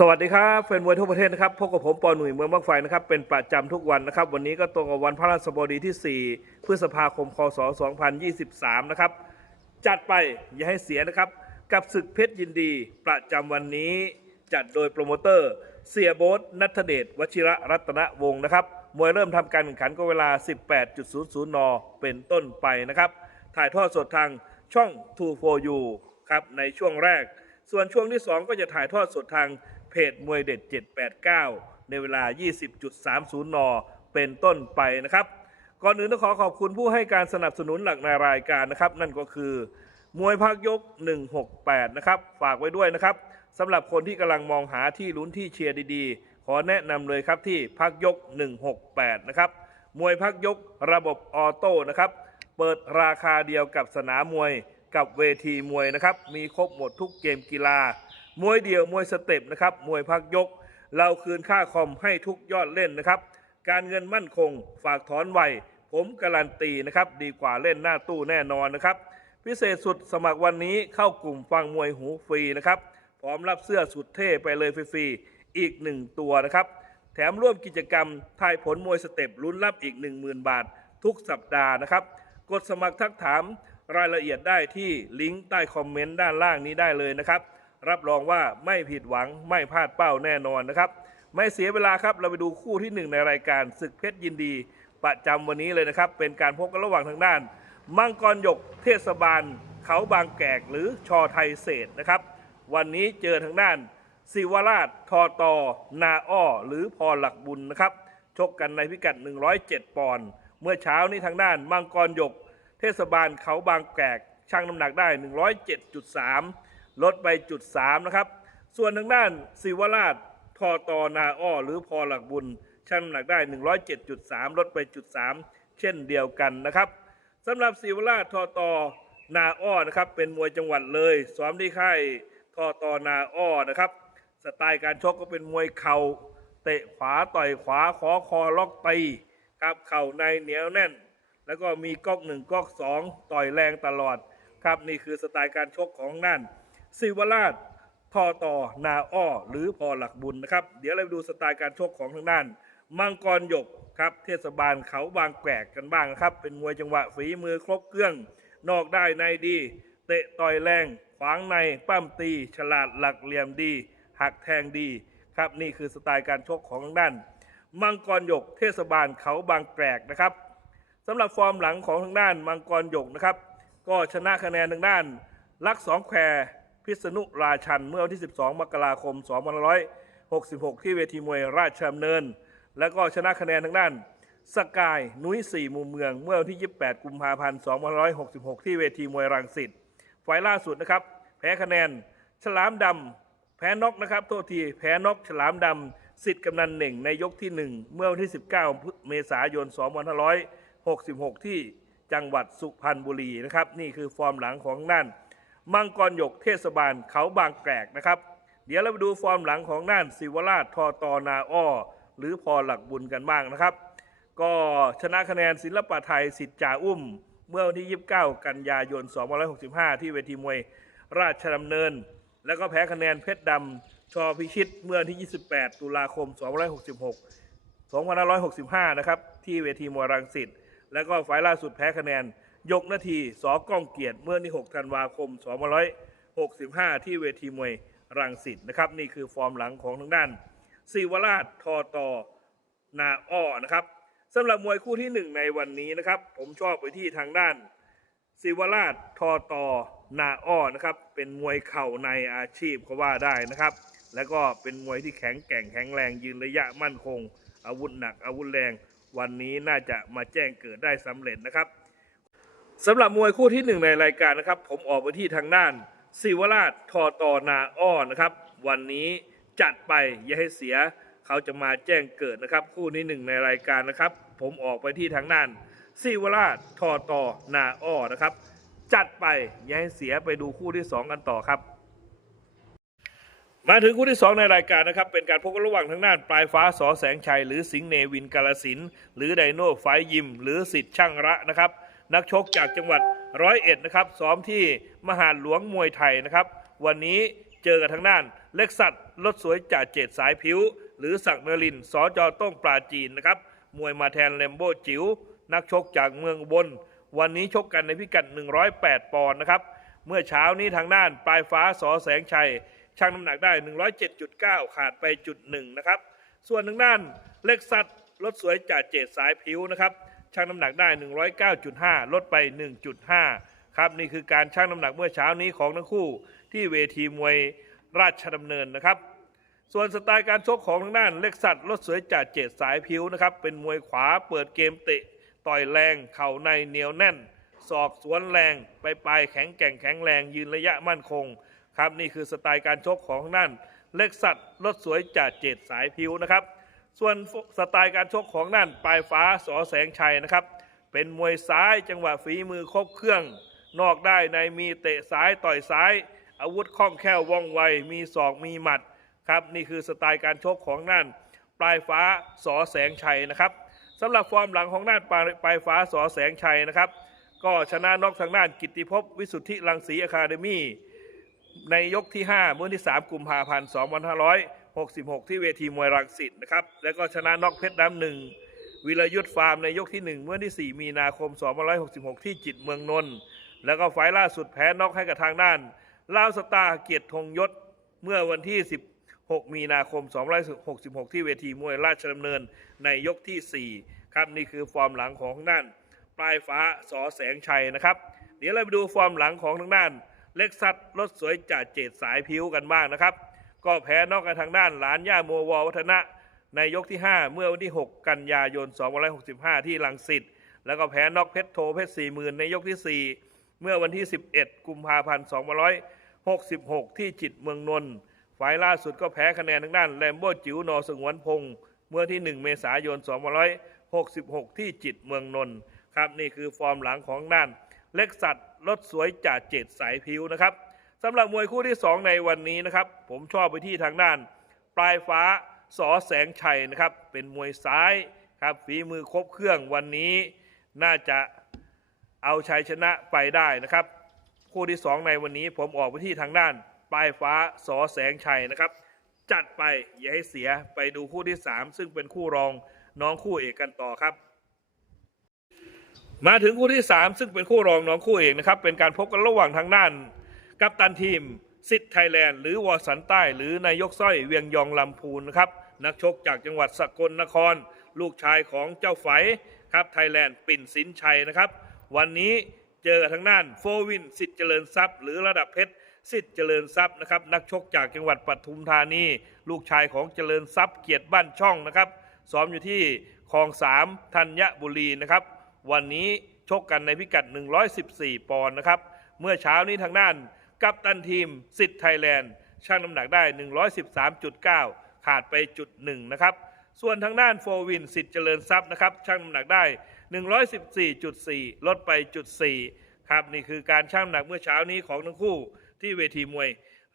สวัสดีครับแฟนมวยทั่วประเทศนะครับพบกับผมปอหนุ่ยเมืองบางไฟนะครับเป็นประจำทุกวันนะครับ วันนี้ก็ตรงกับวันพระราชบดีที่ 4 พฤษภาคมคศ 2023 นะครับ จัดไปอย่าให้เสียนะครับ กับศึกเพชรยินดีประจำวันนี้จัดโดยโปรโมเตอร์ เสียโบ๊ทนัทเดชวชิระรัตนวงศ์นะครับมวยเริ่มทำการแข่งขันก็เวลา 18.00 น เป็นต้นไปนะครับ ถ่ายทอดสดทางช่อง 2 4 u ครับในช่วงแรก ส่วนช่วงที่ 2 ก็จะถ่ายทอดสดทาง เพจมวยเด็ด 789 ในเวลา 20.30 น เป็นต้นไปนะครับ ก่อนอื่นต้องขอขอบคุณผู้ให้การสนับสนุนหลักในรายการนะครับ นั่นก็คือ มวยพักยก 168 นะครับ ฝากไว้ด้วยนะครับสำหรับคนที่กำลังมองหาที่ลุ้นที่เชียร์ดีๆ ขอแนะนำเลยครับที่พักยก 168 นะครับ มวยพักยกระบบออโต้นะครับ เปิดราคาเดียวกับสนามมวยกับเวทีมวยนะครับ มีครบหมดทุกเกมกีฬา มวยเดี่ยวมวยสเต็ปนะครับมวยพักยก เราคืนค่าคอมให้ทุกยอดเล่นนะครับ การเงินมั่นคงฝากถอนไวผมการันตีนะครับดีกว่าเล่นหน้าตู้แน่นอนนะครับ พิเศษสุดสมัครวันนี้เข้ากลุ่มฟังมวยหูฟรีนะครับพร้อมรับเสื้อสุดเท่ไปเลยฟรีๆอีกหนึ่งตัวนะครับ แถมร่วมกิจกรรมทายผลมวยสเต็ปลุ้นรับอีก 10,000 บาท ทุกสัปดาห์นะครับ กดสมัครทักถามรายละเอียดได้ที่ลิงก์ใต้คอมเมนต์ด้านล่างนี้ได้เลยนะครับ รับรองว่าไม่ผิดหวังไม่พลาดเป้าแน่นอนนะครับ ไม่เสียเวลาครับเราไปดูคู่ที่หนึ่งในรายการศึกเพชรยินดี ประจำวันนี้เลยนะครับ เป็นการพบกันระหว่างทางด้าน มังกรหยกเทศบาล เขาบางแกกหรือชอไทยเศษนะครับ วันนี้เจอทางด้านศิวราชทอตอนาอ้อหรือพอหลักบุญนะครับชกกันในพิกัด 107 ปอนด์เมื่อเช้านี้ทางด้านมังกรหยก เทศบาลเขาบางแกกชั่งน้ำหนักได้ 107.3 ลดไปจุด3นะครับ ส่วนทางด้านศิวราชทอตอนาอ้อหรือพอหลักบุญชั่งน้ำหนักได้ 107.3 ลดไปจุด3เช่นเดียวกันนะครับสำหรับศิวราชทอตอนาอ้อนะครับเป็นมวยจังหวัดเลยซ้อมที่ค่ายทอตอนาอ้อนะครับ สไตล์การชกก็เป็นมวยเข่าเตะขวาต่อยขวาขอคอล็อกตีครับเข่าในเหนียวแน่น แล้วก็มีก๊อกหนึ่งก๊อกสองต่อยแรงตลอด ครับนี่คือสไตล์การชกของนั่น ศิวราชทอต่อนาอ้อ หรือพอหลักบุญนะครับ เดี๋ยวเราไปดูสไตล์การชกของทางด้าน มังกรหยกครับ เทศบาลเขาบางแกกกันบ้างนะครับ เป็นมวยจังหวะฝีมือครบเครื่อง นอกได้ในดี เตะต่อยแรง ขวางในปั้มตี ฉลาดหลักเหลี่ยมดี หักแทงดีครับ นี่คือสไตล์การชกของทางด้าน มังกรหยก เทศบาลเขาบางแกรกนะครับสำหรับฟอร์มหลังของทางด้านมังกรหยกนะครับ ก็ชนะคะแนนทางด้านลักสองแคว พิษณุราชันเมื่อวันที่ 12 มกราคม 2566 ที่เวทีมวยราชดำเนิน แล้วก็ชนะคะแนนทางด้านสกายนุ้ยสี่มุมเมือง เมื่อวันที่ 28 กุมภาพันธ์ 2566 ที่เวทีมวยรังสิตไฟล่าสุดนะครับ แพ้คะแนน ฉลามดำแพ้นอกนะครับ โทษที แพ้นอกฉลามดำสิทธิ์กำนันหนึ่งในยกที่ 1 เมื่อวันที่ 19 เมษายน 2566 ที่จังหวัดสุพรรณบุรีนะครับ นี่คือฟอร์มหลังของน่าน มังกรหยกเทศบาลเขาบางแกรกนะครับ เดี๋ยวเราไปดูฟอร์มหลังของน่านศิวราชทอตอนาอ้อหรือพอหลักบุญกันบ้างนะครับ ก็ชนะคะแนนศิลปะไทยสิทธิ์จ่าอุ้ม เมื่อวันที่ 29 กันยายน 2565 ที่เวทีมวยราชดำเนิน แล้วก็แพ้คะแนนเพชรดำชอพิชิตเมื่อวันที่ 28 ตุลาคม 2566 2565 นะครับ ที่เวทีมวยรังสิตแล้วก็ไฟล์ล่าสุดแพ้คะแนน ยกนาทีสอก้องเกียรติเมื่อนที่6ธันวาคม2565 ที่เวทีมวยรังสิตนะครับ นี่คือฟอร์มหลังของทางด้านศิวราชทอตอนาอ้อนะครับสำหรับมวยคู่ที่หนึ่งในวันนี้นะครับ ผมชอบไปที่ทางด้านศิวราชทอตอนาอ้อนะครับ เป็นมวยเข่าในอาชีพก็ว่าได้นะครับ แล้วก็เป็นมวยที่แข็งแกร่งแข็งแรงยืนระยะมั่นคง อาวุธหนักอาวุธแรง วันนี้น่าจะมาแจ้งเกิดได้สำเร็จนะครับ สำหรับมวยคู่ที่หนึ่งในรายการนะครับ ผมออกไปที่ทางด้านศิวราชทอตอนาอ้อนะครับ วันนี้จัดไปอย่าให้เสีย เขาจะมาแจ้งเกิดนะครับ คู่นี้หนึ่งในรายการนะครับ ผมออกไปที่ทางด้านศิวราชทอตอนาอ้อนะครับ จัดไปอย่าให้เสียไปดูคู่ที่สองกันต่อครับ มาถึงคู่ที่2ในรายการนะครับ เป็นการพบกันระหว่างทางด้านปลายฟ้าสอแสงชัย หรือสิงห์เนวินกาลสินหรือไดโน่ไฟยิม หรือสิทธิ์ช่างระนะครับ นักชกจากจังหวัดร้อยเอ็ดนะครับซ้อมที่มหาหลวงมวยไทยนะครับ วันนี้เจอกับทางด้าน เล็กสัตว์รถสวยจ่าเจดสายผิว หรือศักเนรินทร์สจต้องปลาจีนนะครับมวยมาแทนแลมโบจิ๋วนักชกจากเมืองบน วันนี้ชกกันในพิกัด 108 ปอนด์นะครับ เมื่อเช้านี้ทางด้านปลายฟ้าสอแสงชัยชั่งน้ำหนักได้ 107.9 ขาดไปจุดหนึ่งนะครับ ส่วนทางด้านเล็กซัตว์รถสวยจ่าเจดสายผิวนะครับ ชั่งน้ำหนักได้ 109.5 ลดไป 1.5 ครับ นี่คือการชั่งน้ำหนักเมื่อเช้านี้ของทั้งคู่ที่เวทีมวยราชดำเนินนะครับ ส่วนสไตล์การชกของทางด้านเล็กสัตว์รถสวยจ่าเจดสายผิวนะครับ เป็นมวยขวาเปิดเกมเตะ ต่อยแรง เข่าในเหนียวแน่น ศอกสวนแรง ไปปลายแข็งแกร่งแข็งแรงยืนระยะมั่นคง ครับนี่คือสไตล์การชกของทางด้านเล็กสัตว์รถสวยจ่าเจดสายผิวนะครับ ส่วนสไตล์การชกของด้านปลายฟ้าสอแสงชัยนะครับ เป็นมวยซ้ายจังหวะฝีมือครบเครื่อง นอกได้ในมีเตะซ้ายต่อยซ้าย อาวุธคล่องแคล่วว่องไวมีศอกมีหมัดครับนี่คือสไตล์การชกของนั่นปลายฟ้าสอแสงชัยนะครับสำหรับฟอร์มหลังของด้านปลายปลายฟ้าสอแสงชัยนะครับ ก็ชนะนอกทางด้านกิติภพวิสุทธิรังสีอะคาเดมี่ในยกที่ 5 เมื่อวันที่ 3 กุมภาพันธ์ 66 ที่เวทีมวยรังสิตนะครับ แล้วก็ชนะน็อกเพชรน้ำหนึ่งวิรยุทธ์ฟาร์มในยกที่ 1 เมื่อวันที่ 4 มีนาคม 2566 ที่จิตเมืองนนท์แล้วก็ไฟล์ล่าสุดแพ้น็อกให้กับทางด้านลาวสตาร์เกียรติธงยศเมื่อวันที่ 16 มีนาคม 2566 ที่เวทีมวยราชดำเนินในยกที่ 4 ครับนี่คือฟอร์มหลังของทางด้าน ปลายฟ้าสอแสงชัยนะครับ เดี๋ยวเราไปดูฟอร์มหลังของทางด้าน เล็กซัตรถสวยจ่าเจดสายผิวกันบ้างนะครับ ก็แพ้นอกกันทางด้านหลานย่าโมววัฒนะในยกที่ 5 เมื่อวันที่ 6 กันยายน 2565 ที่ลังสิตแล้วก็แพ้นอกเพชรโทเพชรสี่หมื่นในยกที่ 4 เมื่อวันที่ 11 กุมภาพันธ์2566 ที่จิตเมืองนนท์ฝ่ายล่าสุดก็แพ้คะแนนทางด้านแลมโบจิ๋วนอสงวนพงศ์เมื่อที่ 1 เมษายน 2566 ที่จิตเมืองนนท์ครับนี่คือฟอร์มหลังของด้าน เล็กสัตว์รถสวยจ่าเจ็ดสายผิวนะครับ สำหรับมวยคู่ที่ 2 ในวันนี้นะครับ ผมชอบไปที่ทางด้าน ปลายฟ้าสอแสงชัยนะครับ เป็นมวยซ้ายครับฝีมือครบเครื่องวันนี้ น่าจะเอาชัยชนะไปได้นะครับ คู่ที่ 2 ในวันนี้ผมออกไปที่ทางด้าน ปลายฟ้าสอแสงชัยนะครับ จัดไปอย่าให้เสียไปดูคู่ที่ 3 ซึ่งเป็นคู่รองน้องคู่เอกกันต่อครับมาถึงคู่ที่ 3 ซึ่งเป็นคู่รองน้องคู่เอกนะครับ เป็นการพบกันระหว่างทางด้าน กัปตันทีมสิทธิ์ไทยแลนด์หรือวอสันใต้ หรือนายกสร้อยเวียงยองลำพูนนะครับนักชกจากจังหวัดสกลนคร ลูกชายของเจ้าไฝครับไทยแลนด์ปิ่นสินชัยนะครับ วันนี้เจอกับทางด้านโฟวินสิทธิ์เจริญทรัพย์ หรือระดับเพชรสิทธิ์เจริญทรัพย์นะครับนักชกจากจังหวัดปทุมธานี ลูกชายของเจริญทรัพย์เกียรติบ้านช่องนะครับซ้อมอยู่ที่คลองสามธัญบุรีนะครับ วันนี้ชกกันในพิกัด 114 ปอนด์นะครับ เมื่อเช้านี้ทางด้าน กัปตันทีมสิทธิ์ไทยแลนด์ชั่งน้ำหนักได้ 113.9 ขาดไปจุดหนึ่งนะครับ ส่วนทางด้านโฟวินสิทธิ์เจริญทรัพย์นะครับชั่งน้ำหนักได้ 114.4 ลดไปจุด4ครับนี่คือการชั่งน้ำหนักเมื่อเช้านี้ของทั้งคู่ที่เวทีมวย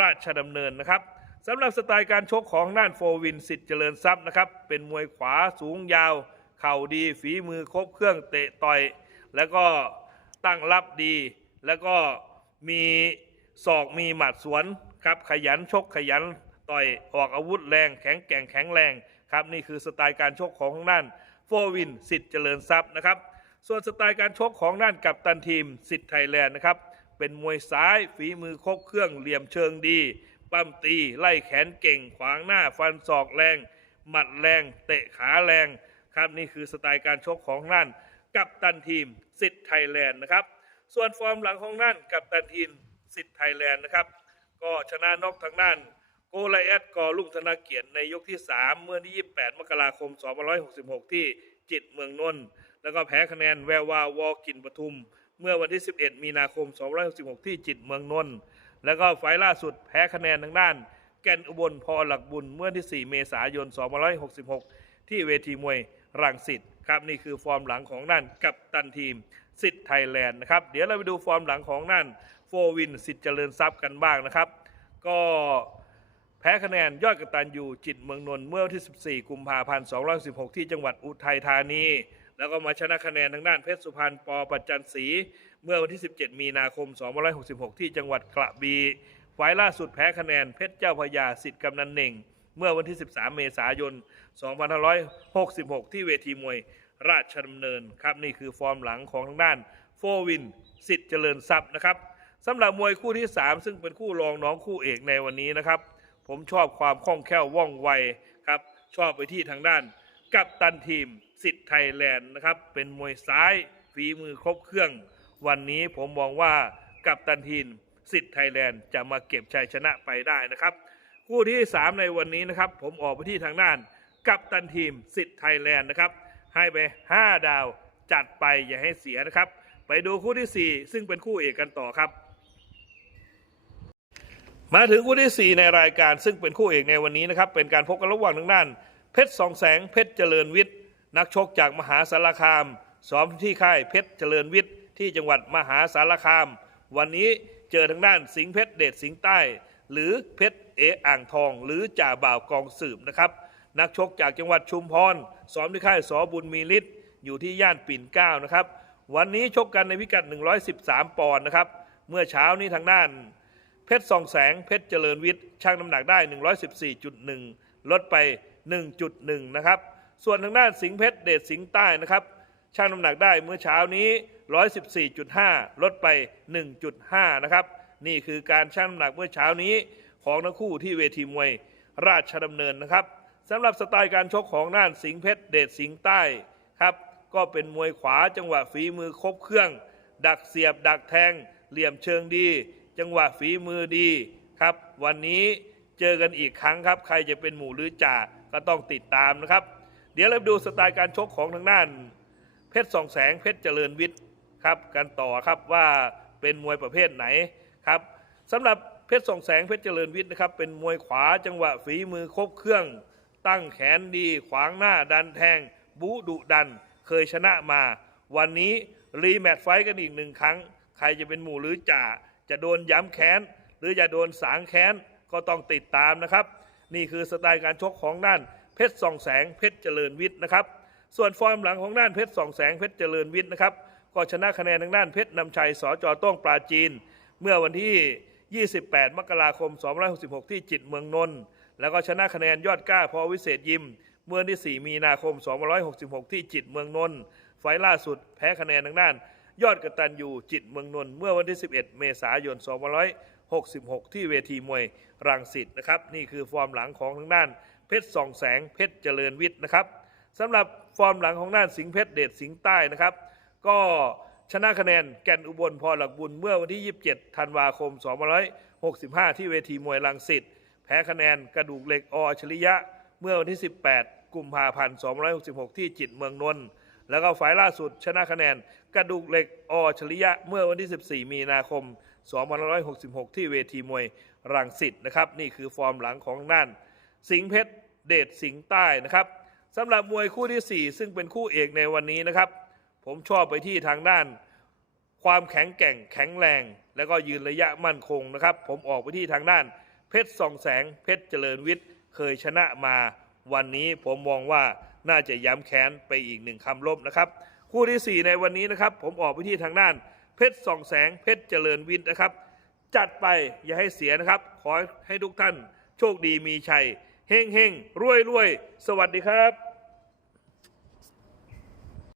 ราชดำเนินนะครับสำหรับสไตล์การชกของทางด้านโฟวินสิทธิ์เจริญทรัพย์นะครับเป็นมวยขวาสูงยาว เข่าดีฝีมือครบเครื่องเตะต่อย แล้วก็ตั้งรับดี แล้วก็มี ศอกมีหมัดสวนครับขยันชกขยันต่อยออกอาวุธแรง แข็งแกร่งแข็งแรงครับนี่คือสไตล์การชกของทางด้านโฟวินสิทธิ์เจริญทรัพย์นะครับ ส่วนสไตล์การชกของด้านกัปตันทีมสิทธิ์ไทยแลนด์นะครับเป็นมวยซ้ายฝีมือครบเครื่องเหลี่ยมเชิงดีปั้มตีไล่แขนเก่ง ขวางหน้าฟันศอกแรง หมัดแรง เตะขาแรง ครับนี่คือสไตล์การชกของนั่นกับตันทีมสิทธิ์ไทยแลนด์นะครับ ส่วนฟอร์มหลังของนั่นกับตันทีม สิทธิ์ไทยแลนด์นะครับ ก็ชนะนอกทางด้านโกไลแอดกอลุ่งธนาเกียรติในยกที่ 3 เมื่อที่28 มกราคม 2566 ที่จิตเมืองนนท์แล้วก็แพ้คะแนนแวววาวอกินปทุม เมื่อวันที่ 11 มีนาคม 2566 ที่จิตเมืองนนท์แล้วก็ไฟล์ล่าสุดแพ้คะแนนทางด้าน แก่นอุบลพอหลักบุญเมื่อที่ 4 เมษายน 2566 ที่เวทีมวยรังสิตครับนี่คือฟอร์มหลังของนั่นกับตันทีมสิทธิ์ไทยแลนด์นะครับ เดี๋ยวเราไปดูฟอร์มหลังของนั่น ฟวินสิทธิ์เจริญทรัพย์กันบ้างนะครับ ก็แพ้คะแนนยอดกตันยูจิตเมืองนนท์เมื่อวันที่ 14 กุมภาพันธ์ 2516 ที่จังหวัดอุทัยธานี แล้วก็มาชนะคะแนนทางด้านเพชรสุพรรณปอปัจจันศรีเมื่อวันที่ 17 มีนาคม 2566 ที่จังหวัดกระบี่ฝ่ายล่าสุดแพ้คะแนนเพชรเจ้าพยาสิทธิ์กำนันเน่ง เมื่อวันที่ 13 เมษายน 2566 ที่เวทีมวยราชดำเนินครับนี่คือฟอร์มหลังของทางด้านโฟวินสิทธิ์เจริญทรัพย์นะครับ สำหรับมวยคู่ที่ 3 ซึ่งเป็นคู่รองน้องคู่เอกในวันนี้นะครับ ผมชอบความคล่องแคล่วว่องไวครับ ชอบไปที่ทางด้าน กับตันทีมสิทธิ์ไทยแลนด์นะครับ เป็นมวยซ้ายฝีมือครบเครื่อง วันนี้ผมมองว่ากับตันทีมสิทธิ์ไทยแลนด์จะมาเก็บชัยชนะไปได้นะครับ คู่ที่ 3 ในวันนี้นะครับ ผมออกไปที่ทางด้าน กับตันทีมสิทธิ์ไทยแลนด์นะครับ ให้ไป 5 ดาวจัดไปอย่าให้เสียนะครับ ไปดูคู่ที่ 4 ซึ่งเป็นคู่เอกกันต่อครับ มาถึงคู่ที่ 4 ในรายการซึ่งเป็นคู่เอกในวันนี้นะครับ เป็นการพบกันระหว่างทางด้าน เพชรสองแสงเพชรเจริญวิทย์ นักชกจากมหาสารคามซ้อมที่ค่ายเพชรเจริญวิทย์ ที่จังหวัดมหาสารคาม วันนี้เจอทางด้านสิงห์เพชรเดชสิงห์ใต้ หรือเพชรเออ่างทอง หรือจ่าบ่าวกองสืบนะครับนักชกจากจังหวัดชุมพรซ้อมที่ค่ายสอบุญมีฤทธิ์อยู่ที่ย่านปิ่นเกล้านะครับวันนี้ชกกันในพิกัด 113 ปอนด์นะครับเมื่อเช้านี้ทางด้าน เพชรส่องแสงเพชรเจริญวิทย์ชั่งน้ำหนักได้ 114.1 ลดไป 1.1 นะครับ ส่วนทางด้านสิงเพชรเดชสิงใต้นะครับชั่งน้ำหนักได้เมื่อเช้านี้ 114.5 ลดไป 1.5 นะครับ นี่คือการชั่งน้ำหนักเมื่อเช้านี้ของทั้งคู่ที่เวทีมวยราชดำเนินนะครับสำหรับสไตล์การชกของด้านสิงเพชรเดชสิงใต้ครับก็เป็นมวยขวาจังหวะฝีมือครบเครื่อง ดักเสียบดักแทง เหลี่ยมเชิงดี จังหวะฝีมือดีครับ วันนี้เจอกันอีกครั้งครับ ใครจะเป็นหมู่หรือจ่าก็ต้องติดตามนะครับ เดี๋ยวเราดูสไตล์การชกของทางด้าน เพชรสองแสงเพชรเจริญวิทย์ครับกันต่อครับว่าเป็นมวยประเภทไหนครับสำหรับเพชรสองแสงเพชรเจริญวิทย์นะครับ เป็นมวยขวาจังหวะฝีมือครบเครื่อง ตั้งแขนดีขวางหน้าดันแทงบูดุดัน เคยชนะมา วันนี้รีแมตช์ไฟต์กันอีกหนึ่งครั้ง ใครจะเป็นหมู่หรือจ่า จะโดนย้ำแค้น หรือจะโดนสางแค้นก็ต้องติดตามนะครับ นี่คือสไตล์การชกของด้านเพชรส่องแสงเพชรเจริญวิทย์นะครับ ส่วนฟอร์มหลังของด้านเพชรส่องแสงเพชรเจริญวิทย์นะครับก็ชนะคะแนนทางด้านเพชรนำชัยสจต้องปราจีน เมื่อวันที่ 28 มกราคม 2566 ที่จิตเมืองนนท์แล้วก็ชนะคะแนนยอดกล้าพอวิเศษยิม เมื่อวันที่ 4 มีนาคม 2566 ที่จิตเมืองนนท์ไฟล์ล่าสุดแพ้คะแนนทางด้าน ยอดกระตันยูจิตเมืองนนท์เมื่อวันที่ 11 เมษายน 2566 ที่เวทีมวยรังสิตนะครับ นี่คือฟอร์มหลังของทางด้าน เพชรส่องแสงเพชรเจริญวิทย์นะครับสำหรับฟอร์มหลังของด้านสิงห์เพชรเดชสิงห์ใต้นะครับ ก็ชนะคะแนนแก่นอุบลพอหลักบุญเมื่อวันที่ 27 ธันวาคม 2565 ที่เวทีมวยรังสิตแพ้คะแนนกระดูกเหล็กออัจฉริยะ เมื่อวันที่ 18 กุมภาพันธ์ 2566 ที่จิตเมืองนนท์ แล้วก็ฝ่ายล่าสุดชนะคะแนน กระดูกเหล็กออัจฉริยะเมื่อวันที่ 14 มีนาคม 2566 ที่เวทีมวยรังสิตนะครับ นี่คือฟอร์มหลังของน่าน สิงเพชรเดชสิงใต้นะครับสำหรับมวยคู่ทีสี่4 ซึ่งเป็นคู่เอกในวันนี้นะครับ ผมชอบไปที่ทางด้าน ความแข็งแกร่งแข็งแรง แล้วก็ยืนระยะมั่นคงนะครับ ผมออกไปที่ทางด้าน เพชรส่องแสง เพชรเจริญวิทย์เคยชนะมาวันนี้ผมมองว่า น่าจะย้ำแค้นไปอีกหนึ่งคำลบนะครับ คู่ที่ 4 ในวันนี้นะครับ ผมออกไปที่ทางด้าน เพชรส่องแสง เพชรเจริญวินนะครับ จัดไปอย่าให้เสียนะครับ ขอให้ทุกท่าน โชคดีมีชัยเฮงเฮงรวยรวยสวัสดีครับ